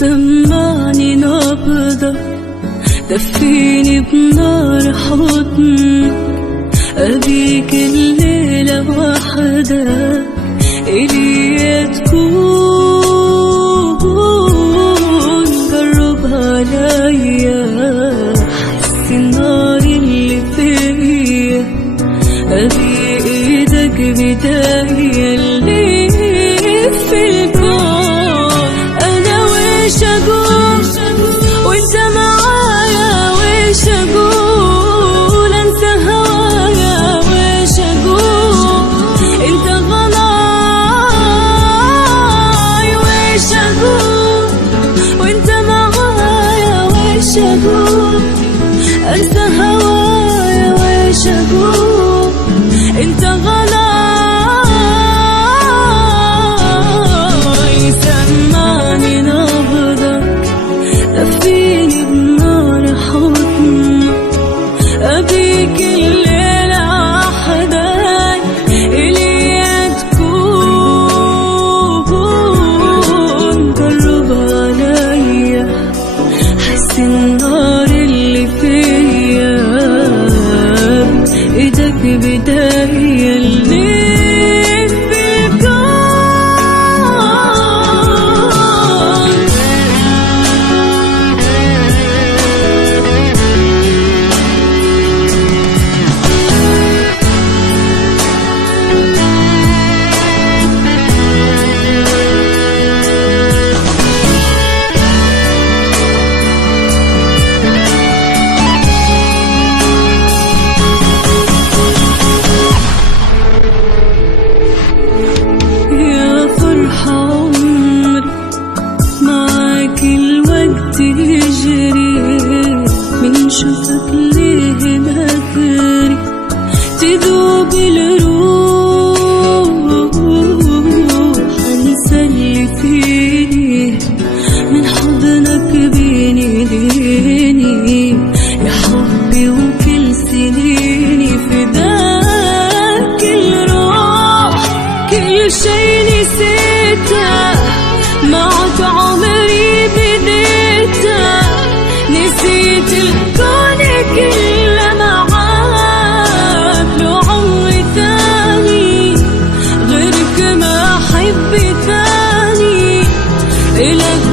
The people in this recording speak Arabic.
سمعني نبضك، دفيني بنار حضنك، أبيك الليلة وحدك إلي تكون. قرب عليا حس النار اللي فيا، أبي إيدك بداية اللي في الكون. أنا ويش أقول وإنت معايا، ويش أقول أنسى هوايا، ويش أقول أنت غلاي، ويش أقول وإنت معايا، ويش أقول أنسى هوايا، ويش أقول أنت غلاي. سمعني نبضك، دفيني بنار حضنك، أبيك الليلة وحدك إلي تكون. قرب عليا حس النار اللي فيا، إيدك بداية اللي شوفك ليه ناكري تذوب الروح، انسى اللي فيني من حضنك بين ايديني يا حبي، وكل سنيني فداك الروح. كل شي نسيته معك عمري بديته، نسيت الكون كله معاك، لو عمري ثاني غيرك ما أحب ثاني إلك.